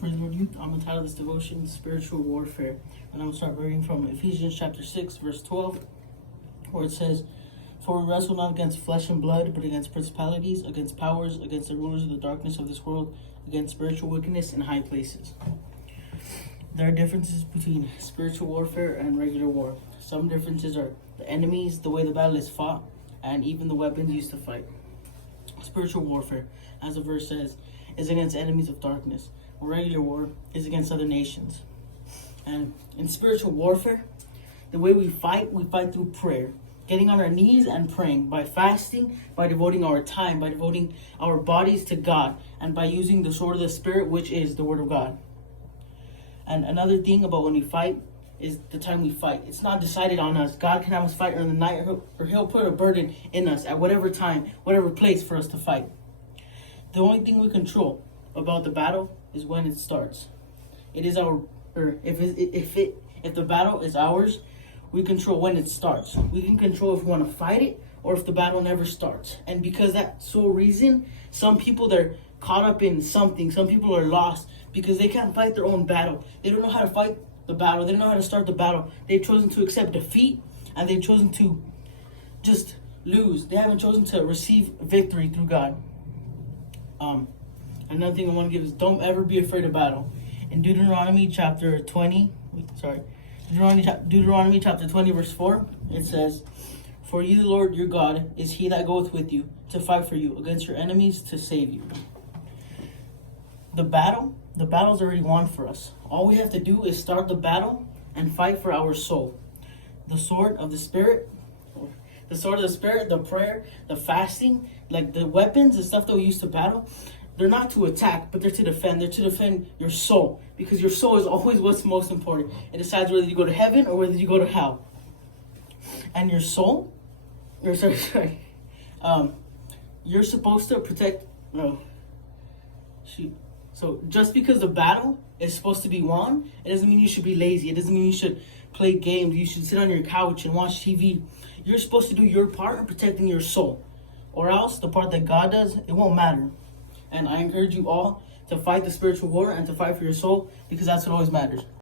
Praise the Lord, youth. I'm going to title this devotion Spiritual Warfare. And I'm going to start reading from Ephesians chapter 6, verse 12, where it says, "For we wrestle not against flesh and blood, but against principalities, against powers, against the rulers of the darkness of this world, against spiritual wickedness in high places." There are differences between spiritual warfare and regular war. Some differences are the enemies, the way the battle is fought, and even the weapons used to fight. Spiritual warfare, as the verse says, is against enemies of darkness. Regular war is against other nations. And in spiritual warfare, the way we fight through prayer, getting on our knees and praying, by fasting, by devoting our time, by devoting our bodies to God, and by using the sword of the Spirit, which is the Word of God. And another thing about when we fight is the time we fight. It's not decided on us. God can have us fight in the night, or He'll put a burden in us at whatever time, whatever place for us to fight. The only thing we control about the battle is when it starts. It is our, or if the battle is ours, we control when it starts. We can control if we want to fight it or if the battle never starts. And because that sole reason, some people, they're caught up in something. Some people are lost because they can't fight their own battle. They don't know how to fight the battle. They don't know how to start the battle. They've chosen to accept defeat, and they've chosen to just lose. They haven't chosen to receive victory through God. Another thing I want to give is, don't ever be afraid of battle. In Deuteronomy chapter 20, Deuteronomy chapter 20, verse 4, it says, "For you, the Lord your God, is he that goeth with you to fight for you against your enemies to save you." The battle's already won for us. All we have to do is start the battle and fight for our soul. The sword of the Spirit, the prayer, the fasting, like the weapons, the stuff that we use to battle, they're not to attack, but they're to defend. They're to defend your soul, because your soul is always what's most important. It decides whether you go to heaven or whether you go to hell. And your soul, you're supposed to protect. So just because the battle is supposed to be won, it doesn't mean you should be lazy. It doesn't mean you should play games. You should sit on your couch and watch TV. You're supposed to do your part in protecting your soul, or else the part that God does, it won't matter. And I encourage you all to fight the spiritual war and to fight for your soul, because that's what always matters.